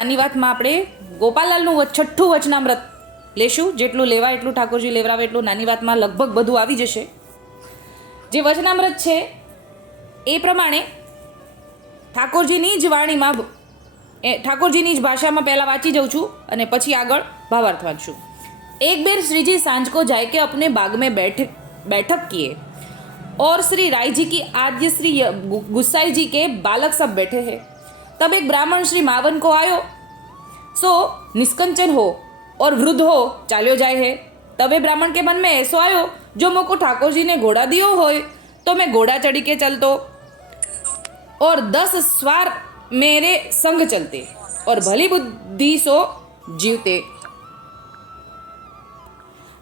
આની વાતમાં આપણે ગોપાલાલનું વ- છઠ્ઠું વચનામૃત લેશું જેટલું લેવા એટલું ઠાકોરજી લેવરાવે એટલું નાની વાતમાં લગભગ બધું આવી જશે જે વચનામૃત છે એ પ્રમાણે ઠાકોરજીની જ વાણીમાં એ ઠાકોરજીની જ ભાષામાં પહેલાં વાંચી જાઉં છું અને પછી આગળ ભાવાર્થ વાંચું एक बेर श्री जी सांझ को जाय के अपने बाग में बैठ बैठक किए और श्री राय जी की आद्य श्री य- गु- गुस्साई जी के बालक सब बैठे हैं तब एक ब्राह्मण श्री मावन को आयो। सो निष्कंचन हो और वृद्ध हो, चाल्यो जाए है। तबे ब्राह्मण के मन में ऐसो आयो, जो मोको ठाकुर जी ने घोड़ा दियो होय तो मैं घोड़ा चढ़ी के चलतो और दस स्वार मेरे संग चलते और भली बुद्धि सो जीवते।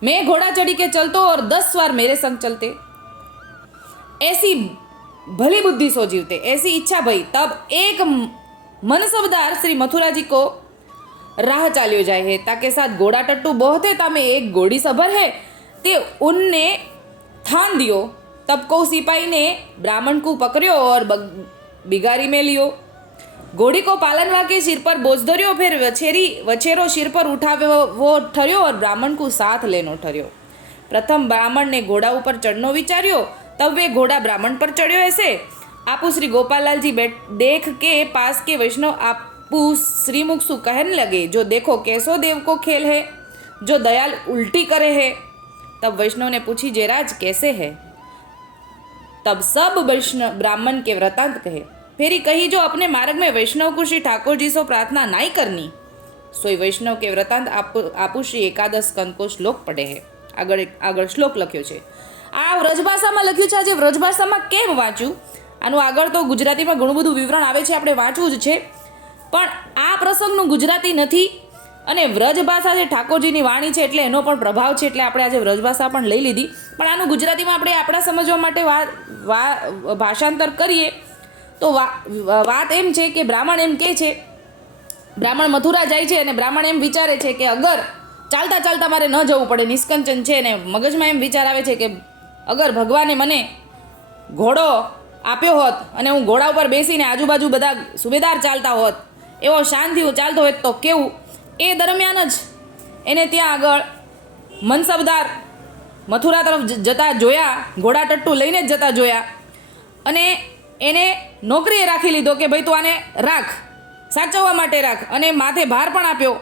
मैं घोड़ा चढ़ी के चलतो और दस स्वार मेरे संग चलते। ऐसी भली बुद्धि सो जीवते, ऐसी इच्छा भई, तब एक मनसबदार श्री मथुरा जी को राह चालियो जाए है ताके साथ घोड़ा टट्टू बहुत है तामे एक घोड़ी सबर है ते उनने थान दियो तब को सिपाही ने ब्राह्मण को पकड़ियो और बग- बिगारी में लियो घोड़ी को पालनवा के सिर पर बोझ धर्यो फिर वछेरी वछेरो सिर पर उठाव्यो वो ठर्यो और ब्राह्मण को साथ लेनो ठर्यो प्रथम ब्राह्मण ने घोड़ा ऊपर चढ़नो विचार्यो तब वे घोड़ा ब्राह्मण पर चढ़्यो ऐसे आपू श्री गोपालाल जी बैठ देख के पास के वैष्णव आपू श्रीमुख सु कहने लगे जो देखो कैसो देव को खेल है जो दयाल उल्टी करे है तब वैष्णव ने पूछी जयराज कैसे है तब सब वैष्णव ब्राह्मण के व्रतांत कहे फेरी कही जो अपने मार्ग में वैष्णव को श्री ठाकुर जी से प्रार्थना नहीं करनी સોય વૈષ્ણવ કે વ્રતાંત આપુ આપુ શ્રી એકાદશ સ્કંદ કો શ્લોક પડે છે આગળ એક આગળ શ્લોક લખ્યો છે આ વ્રજભાષામાં લખ્યું છે આજે વ્રજભાષામાં કેમ વાંચ્યું આનું આગળ તો ગુજરાતીમાં ઘણું બધું વિવરણ આવે છે, આપણે વાંચવું જ છે. પણ આ પ્રસંગનું ગુજરાતી નથી અને વ્રજભાષા જે ઠાકોરજીની વાણી છે એટલે એનો પણ પ્રભાવ છે, એટલે આપણે આજે વ્રજભાષા પણ લઈ લીધી. પણ આનું ગુજરાતીમાં આપણે આપણા સમજવા માટે વા ભાષાંતર કરીએ તો વાત એમ છે કે બ્રાહ્મણ એમ કહે છે, બ્રાહ્મણ મથુરા જાય છે અને બ્રાહ્મણ એમ વિચારે છે કે અગર ચાલતા ચાલતા મારે ન જવું પડે, નિષ્કંચન છે અને મગજમાં એમ વિચાર આવે છે કે અગર ભગવાને મને ઘોડો આપ્યો હોત અને હું ઘોડા ઉપર બેસીને આજુબાજુ બધા સુબેદાર ચાલતા હોત, એવો શાંતિથી ચાલતો હોત તો કેવું? એ દરમિયાન જ એને ત્યાં આગળ મનસબદાર મથુરા તરફ જતા જોયા, ઘોડા ટટ્ટુ લઈને જ જતા જોયા અને એને નોકરીએ રાખી લીધો કે ભાઈ તું આને રાખ, સાચવવા માટે રાખ અને માથે ભાર પણ આપ્યો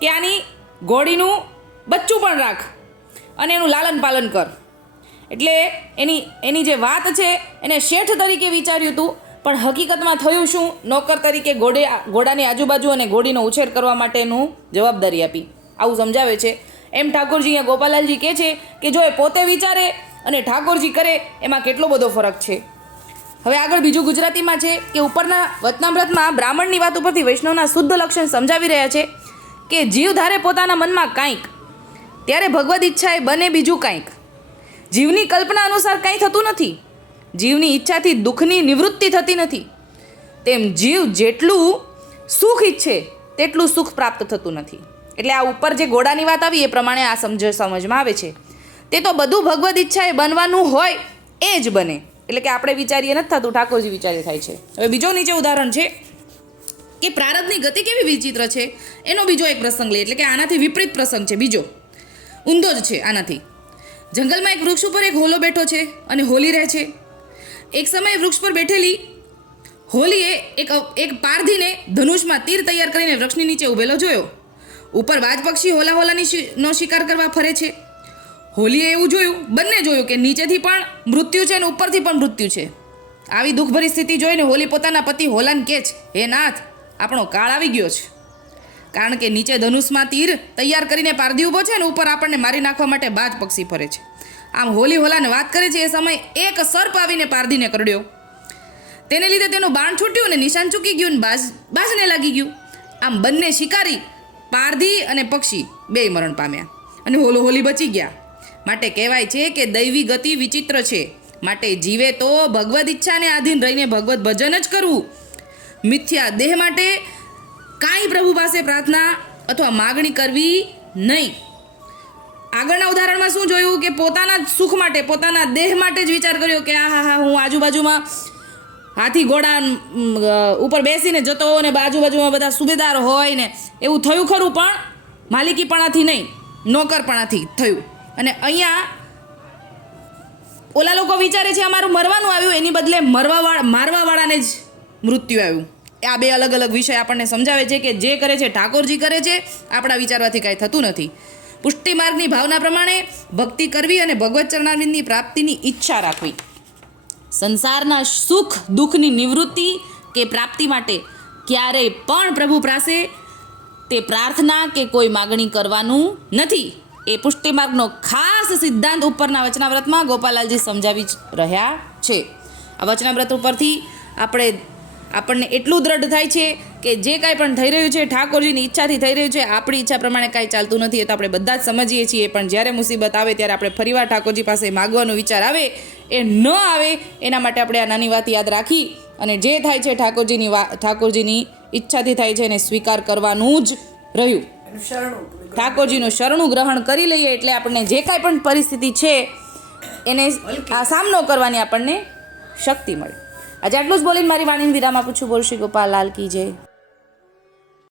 કે આની ઘોડીનું બચ્ચું પણ રાખ અને એનું લાલન પાલન કર. એટલે એની એની જે વાત છે, એને શેઠ તરીકે વિચાર્યું હતું પણ હકીકતમાં થયું શું? નોકર તરીકે ઘોડે ઘોડાની આજુબાજુ અને ઘોડીનો ઉછેર કરવા માટેનું જવાબદારી આપી. આવું સમજાવે છે. એમ ઠાકોરજી અહીંયા ગોપાલાલજી કહે છે કે જો એ પોતે વિચારે અને ઠાકોરજી કરે, એમાં કેટલો બધો ફરક છે. હવે આગળ બીજું ગુજરાતીમાં છે કે ઉપરના વતનામ્રતમાં બ્રાહ્મણની વાત ઉપરથી વૈષ્ણવના શુદ્ધ લક્ષણ સમજાવી રહ્યા છે કે જીવ ધારે પોતાના મનમાં કાંઈક, ત્યારે ભગવદ ઈચ્છાએ બને બીજું કાંઈક. જીવની કલ્પના અનુસાર કંઈ થતું નથી. જીવની ઈચ્છાથી દુઃખની નિવૃત્તિ થતી નથી. તેમ જીવ જેટલું સુખ ઈચ્છે, તેટલું સુખ પ્રાપ્ત થતું નથી. એટલે આ ઉપર જે ઘોડાની વાત આવી, એ પ્રમાણે આ સમજ, સમજમાં આવે છે. તે તો બધું ભગવદ ઈચ્છાએ બનવાનું હોય, એ જ બને. એટલે કે આપણે વિચારીએ નથી થતું, ઠાકોરજી વિચારીએ થાય છે. હવે બીજો નીચે ઉદાહરણ છે કે પ્રારબ્ધની ગતિ કેવી વિચિત્ર છે? એનો બીજો એક પ્રસંગ લે એટલે કે આનાથી વિપરીત પ્રસંગ છે. બીજો. ઊંધો જ છે આનાથી. જંગલમાં એક વૃક્ષ ઉપર એક હોલો બેઠો છે અને હોલી રહે છે. એક સમયે વૃક્ષ પર બેઠેલી હોલીએ એક એક પારધીને ધનુષમાં તીર તૈયાર કરીને વૃક્ષની નીચે ઊભેલો જોયો. ઉપર બાજ પક્ષી હોલા હોલાની નો શિકાર કરવા ફરે છે. હોલીએ એવું જોયું, બંને જોયું કે નીચેથી પણ મૃત્યુ છે અને ઉપરથી પણ મૃત્યુ છે. આવી દુઃખભરી સ્થિતિ જોઈને હોલી પોતાના પતિ હોલાન કે છે, હે નાથ, આપણો કાળ આવી ગયો છે. કારણ કે નીચે ધનુષમાં તીર તૈયાર કરીને પારધી ઊભો છે ને ઉપર આપણને મારી નાખવા માટે બાજ પક્ષી ફરે છે. આમ હોલી હોલાને વાત કરે છે એ સમય એક સર્પ આવીને પારધીને કરડ્યો. તેને લીધે તેનું બાણ છૂટ્યું અને નિશાન ચૂકી ગયું ને બાજ, બાજને લાગી ગયું. આમ બંને શિકારી, પારધી અને પક્ષી બેય મરણ પામ્યા અને હોલો હોલી બચી ગયા. માટે કહેવાય છે કે દૈવી ગતિ વિચિત્ર છે. માટે જીવે તો ભગવદ ઈચ્છાને આધીન રહીને ભગવત ભજન જ કરવું. મિથ્યા દેહ માટે કાંઈ પ્રભુ પાસે પ્રાર્થના અથવા માગણી કરવી નહીં. આગળના ઉદાહરણમાં શું જોયું કે પોતાના સુખ માટે, પોતાના દેહ માટે જ વિચાર કર્યો કે આ હા હા, હું આજુબાજુમાં હાથી ઘોડા ઉપર બેસીને જતો હોય ને બાજુ બાજુમાં બધા સુબેદાર હોય ને, એવું થયું ખરું પણ માલિકીપણાથી નહીં, નોકરપણાથી થયું. અને અહીંયા ઓલા લોકો વિચારે છે અમારું મરવાનું આવ્યું, એની બદલે મરવાવાળા, મારવાવાળાને જ મૃત્યુ આવ્યું. આ બે અલગ અલગ વિષય આપણને સમજાવે છે કે જે કરે છે ઠાકોરજી કરે છે, આપણા વિચારવાથી કાંઈ થતું નથી. પુષ્ટિ માર્ગની ભાવના પ્રમાણે ભક્તિ કરવી અને ભગવત ચરણારવિંદની પ્રાપ્તિની ઈચ્છા રાખવી. સંસારના સુખ દુઃખની નિવૃત્તિ કે પ્રાપ્તિ માટે ક્યારેય પણ પ્રભુ પાસે તે પ્રાર્થના કે કોઈ માગણી કરવાનું નથી. એ પુષ્ટિ માર્ગનો ખાસ સિદ્ધાંત ઉપરના વચનાવ્રતમાં ગોપાલાલજી સમજાવી રહ્યા છે. આ વચનાવ્રત ઉપરથી આપણે આપણને એટલું દ્રઢ થાય છે કે જે કાંઈ પણ થઈ રહ્યું છે, ઠાકોરજીની ઈચ્છાથી થઈ રહ્યું છે, આપણી ઈચ્છા પ્રમાણે કાંઈ ચાલતું નથી. એ તો આપણે બધા જ સમજીએ છીએ, પણ જ્યારે મુસીબત આવે ત્યારે આપણે ફરીવાર ઠાકોરજી પાસે માગવાનો વિચાર આવે, એ ન આવે, એના માટે આપણે આ નાની વાત યાદ રાખી અને જે થાય છે ઠાકોરજીની વા, ઠાકોરજીની ઈચ્છાથી થાય છે એને સ્વીકાર કરવાનું જ રહ્યું. ઠાકોરજીનું શરણું ગ્રહણ કરી લઈએ એટલે આપણને જે કાંઈ પણ પરિસ્થિતિ છે, એને આ સામનો કરવાની આપણને શક્તિ મળે. આજે આટલું જ બોલીને મારી વાણીને વિરામ આપું છું બોલ શ્રી ગોપાલ, લાલ કી જય.